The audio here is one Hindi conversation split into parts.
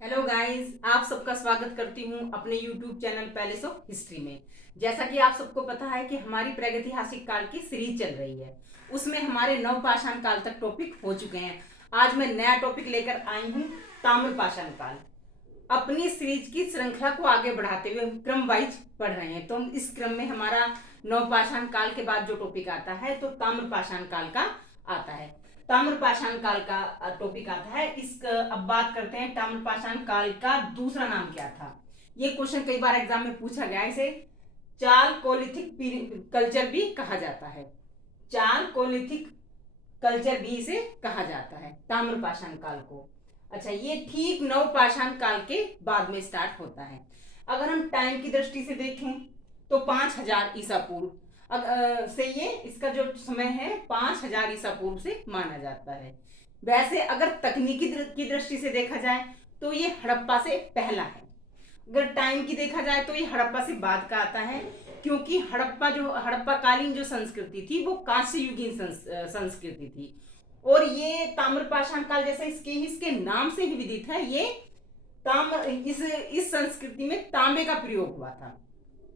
हेलो गाइस, आप सबका स्वागत करती हूँ अपने YouTube channel palace of history में। जैसा कि आप सबको पता है कि हमारी प्रागैतिहासिक काल की सीरीज चल रही है, उसमें हमारे नवपाषाण काल तक टॉपिक हो चुके हैं। आज मैं नया टॉपिक लेकर आई हूँ, ताम्रपाषाण काल। अपनी सीरीज की श्रृंखला को आगे बढ़ाते हुए हम क्रम वाइज पढ़ रहे हैं, तो हम इस क्रम में हमारा नवपाषाण काल के बाद जो टॉपिक आता है तो ताम्रपाषाण काल का आता है। ताम्रपाषाण काल का टॉपिक आता है। अब बात करते हैं ताम्रपाषाण काल का दूसरा नाम क्या था। ये क्वेश्चन कई बार एग्जाम में पूछा गया है। इसे चारकोलिथिक कल्चर भी कहा जाता है। चारकोलिथिक कल्चर भी इसे कहा जाता है, ताम्रपाषाण काल को। अच्छा, ये ठीक नवपाषाण काल के बाद में स्टार्ट होता है। अगर हम टाइम की दृष्टि से देखें तो 5000 ईसा पूर्व से ये इसका जो समय है 5000 ईसा पूर्व से माना जाता है। वैसे अगर तकनीकी की दृष्टि से देखा जाए तो ये हड़प्पा से पहला है। अगर टाइम की देखा जाए तो ये हड़प्पा से बाद का आता है, क्योंकि हड़प्पा कालीन जो संस्कृति थी वो कांस्य युगीन संस्कृति थी। और ये ताम्रपाषाण काल जैसे इसके नाम से ही विदित है, ये इस संस्कृति में तांबे का प्रयोग हुआ था।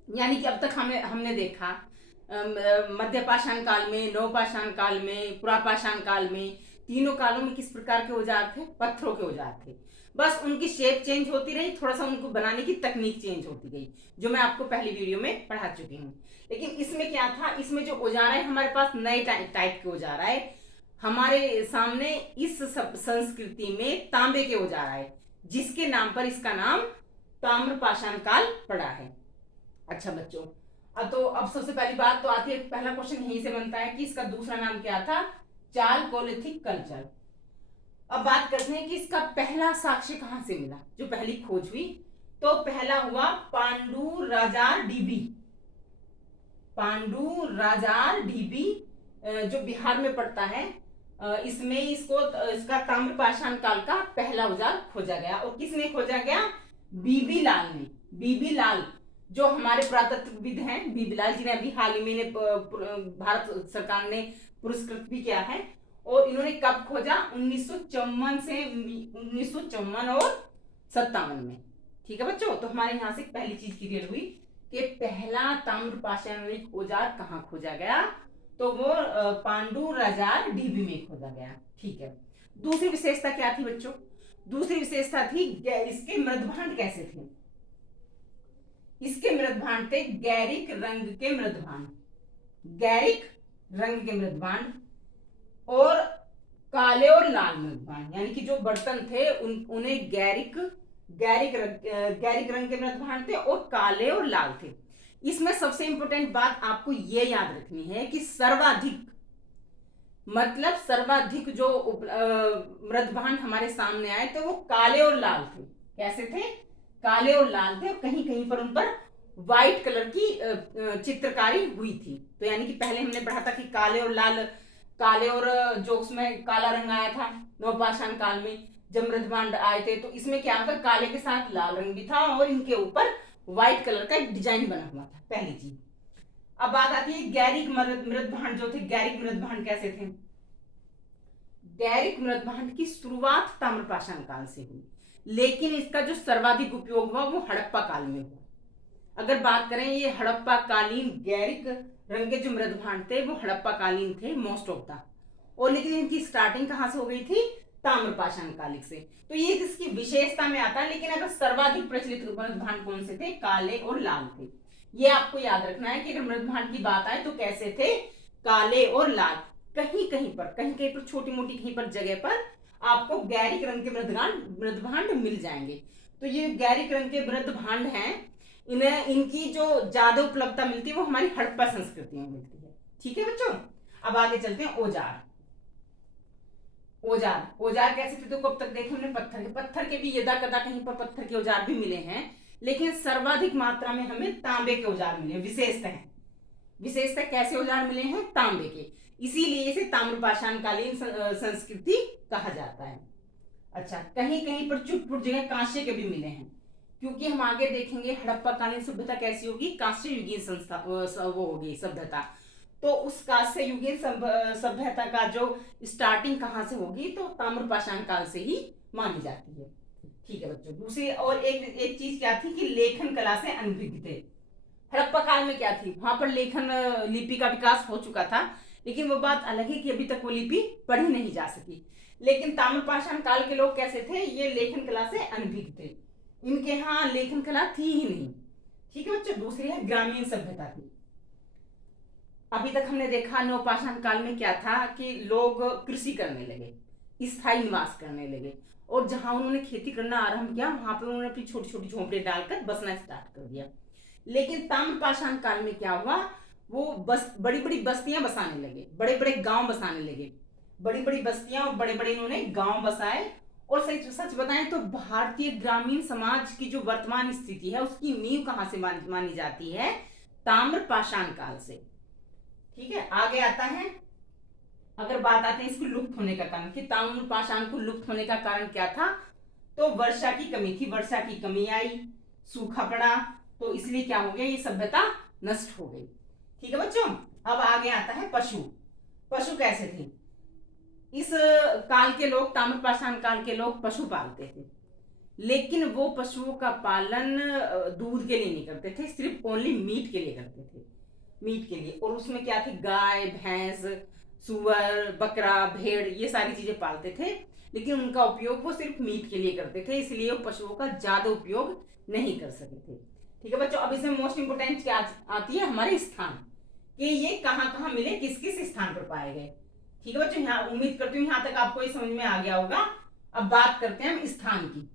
यानी कि अब तक हमने देखा मध्यपाषाण काल में, नवपाषाण काल में, पुरापाषाण काल में, तीनों कालों में किस प्रकार के औजार थे? पत्थरों के औजार थे। बस उनकी शेप चेंज होती रही, थोड़ा सा उनको बनाने की तकनीक चेंज होती गई, जो मैं आपको पहली वीडियो में पढ़ा चुकी हूँ। लेकिन इसमें क्या था, इसमें जो औजार है हमारे पास नए टाइप के औजार आए हमारे सामने। इस संस्कृति में तांबे के औजार आए, जिसके नाम पर इसका नाम ताम्रपाषाण काल पड़ा है। अच्छा बच्चों, अब सबसे पहली बात तो आती है, पहला क्वेश्चन यहीं से बनता है कि इसका दूसरा नाम क्या था? Chalcolithic culture. अब बात करते हैं कि इसका पहला साक्ष्य कहां से मिला, जो पहली खोज हुई। तो पहला हुआ पांडु राजार डीबी। पांडु राजार डीबी जो बिहार में पड़ता है, इसमें इसका ताम्रपाषाण काल का पहला औजार खोजा गया। और किसने खोजा गया? बीबी लाल ने। बीबी लाल जो हमारे पुरातत्वविद हैं, बीबी लाल जी ने अभी हाल ही में भारत सरकार ने पुरस्कृत भी किया है। और इन्होंने कब खोजा? 1954 और 57 में। ठीक है बच्चों, तो हमारे यहाँ से पहली चीज क्लियर हुई कि पहला ताम्रपाषाणिक औजार कहाँ खोजा गया, तो वो पांडु राजार डीबी में खोजा गया। ठीक है, दूसरी विशेषता क्या थी बच्चों? दूसरी विशेषता थी इसके मृदभांड कैसे थे। इसके मृदभांड थे गैरिक रंग के मृदभांड। गैरिक रंग के मृदभांड और काले और लाल मृदभांड, यानी कि जो बर्तन थे उन्हें गैरिक रंग के मृदभांड थे और काले और लाल थे। इसमें सबसे इंपॉर्टेंट बात आपको यह याद रखनी है कि सर्वाधिक जो मृदभांड हमारे सामने आए तो वो काले और लाल थे। कैसे थे? काले और लाल थे, और कहीं कहीं पर उन पर व्हाइट कलर की चित्रकारी हुई थी। तो यानी कि पहले हमने पढ़ा था कि काले और जो उसमें काला रंग आया था नवपाषाण काल में जब मृदभांड आए थे, तो इसमें क्या होता, काले के साथ लाल रंग भी था और इनके ऊपर व्हाइट कलर का एक डिजाइन बना हुआ था। पहली चीज। अब बात आती है गैरिक मृदभांड जो थे। गैरिक मृदभांड कैसे थे? गैरिक मृदभांड की शुरुआत ताम्रपाषाण काल से हुई, लेकिन इसका जो सर्वाधिक उपयोग हुआ वो हड़प्पा काल में हुआ। अगर बात करें ये हड़प्पा कालीन गैरिक रंग के जो मृदभांड थे वो हड़प्पा कालीन थे मोस्ट ऑफ द। और लेकिन इनकी स्टार्टिंग कहां से हो गई थी? ताम्रपाषाण कालिक से। तो ये इसकी विशेषता में आता है। लेकिन अगर सर्वाधिक प्रचलित मृदभांड कौन से थे? काले और लाल थे। ये आपको याद रखना है कि अगर मृदभांड की बात आए तो कैसे थे? काले और लाल। कहीं कहीं पर छोटी मोटी कहीं पर जगह पर आपको गैरिक रंग के मृदभांड मिल जाएंगे। तो ये गैरिक रंग के मृदभांड हैं, इनकी जो ज्यादा उपलब्धता मिलती है वो हमारी हड़प्पा संस्कृति में मिलती है। ठीक है बच्चों, अब आगे चलते हैं। औजार कैसे थे? तो कब तक देखे हमने पत्थर के भी यदा कदा कहीं पर पत्थर के औजार भी मिले हैं, लेकिन सर्वाधिक मात्रा में हमें तांबे के औजार मिले। विशेषता कैसे औजार मिले हैं? तांबे के। इसीलिए इसे ताम्रपाषाण कालीन संस्कृति कहा जाता है। अच्छा, कहीं कहीं पर चुटपुट जगह कांस्य के भी मिले हैं, क्योंकि हम आगे देखेंगे हड़प्पा कालीन सभ्यता कैसी होगी? कांस्य युगीन वो होगी सभ्यता। तो उस कांस्य युगीन सभ्यता का जो स्टार्टिंग कहां से होगी? तो ताम्रपाषाण काल से ही मानी जाती है। ठीक है बच्चों, दूसरी और एक एक चीज क्या थी कि लेखन कला से अनभिज्ञ थे। हड़प्पा काल में क्या थी, वहां पर लेखन लिपि का विकास हो चुका था, लेकिन वो बात अलग है कि अभी तक वो लिपि पढ़ी नहीं जा सकी। लेकिन ताम्रपाषाण काल के लोग कैसे थे, ये लेखन कला से अनभिज्ञ थे, इनके यहाँ लेखन कला थी ही नहीं। ठीक है बच्चों, दूसरी है ग्रामीण सभ्यता थी। अभी तक हमने देखा नवपाषाण काल में क्या था कि लोग कृषि करने लगे, स्थायी निवास करने लगे, और जहां उन्होंने खेती करना आरंभ किया वहां पर उन्होंने अपनी छोटी छोटी झोंपड़े डालकर बसना स्टार्ट कर दिया। लेकिन ताम्रपाषाण काल में क्या हुआ, वो बड़ी बड़ी बस्तियां बसाने लगे, बड़े बड़े गांव बसाने लगे, बड़ी बड़ी बस्तियां और बड़े बड़े इन्होंने गांव बसाए। और सच सच बताएं तो भारतीय ग्रामीण समाज की जो वर्तमान स्थिति है उसकी नींव कहां से मानी जाती है, ताम्रपाषाण काल से। ठीक है, आगे आता है, अगर बात आते हैं इसको लुप्त होने का कारण कि ताम्रपाषाण को लुप्त होने का कारण क्या था, तो वर्षा की कमी थी, वर्षा की कमी आई, सूखा पड़ा, तो इसलिए क्या हो गया, ये सभ्यता नष्ट हो गई। ठीक है बच्चों, अब आगे आता है पशु। पशु कैसे थे, इस काल के लोग, ताम्रपाषाण काल के लोग पशु पालते थे, लेकिन वो पशुओं का पालन दूध के लिए नहीं करते थे, सिर्फ ओनली मीट के लिए करते थे, मीट के लिए। और उसमें क्या थी, गाय भैंस सुअर बकरा भेड़ ये सारी चीजें पालते थे, लेकिन उनका उपयोग वो सिर्फ मीट के लिए करते थे, इसलिए वो पशुओं का ज्यादा उपयोग नहीं कर सके थे। ठीक है बच्चों, अब इसमें मोस्ट इंपोर्टेंट क्या आती है, हमारे स्थान, कि ये कहाँ कहाँ मिले, किस किस स्थान पर पाए गए। ठीक है बच्चों, यहाँ उम्मीद करती हूँ यहाँ तक आपको ये समझ में आ गया होगा। अब बात करते हैं हम स्थान की।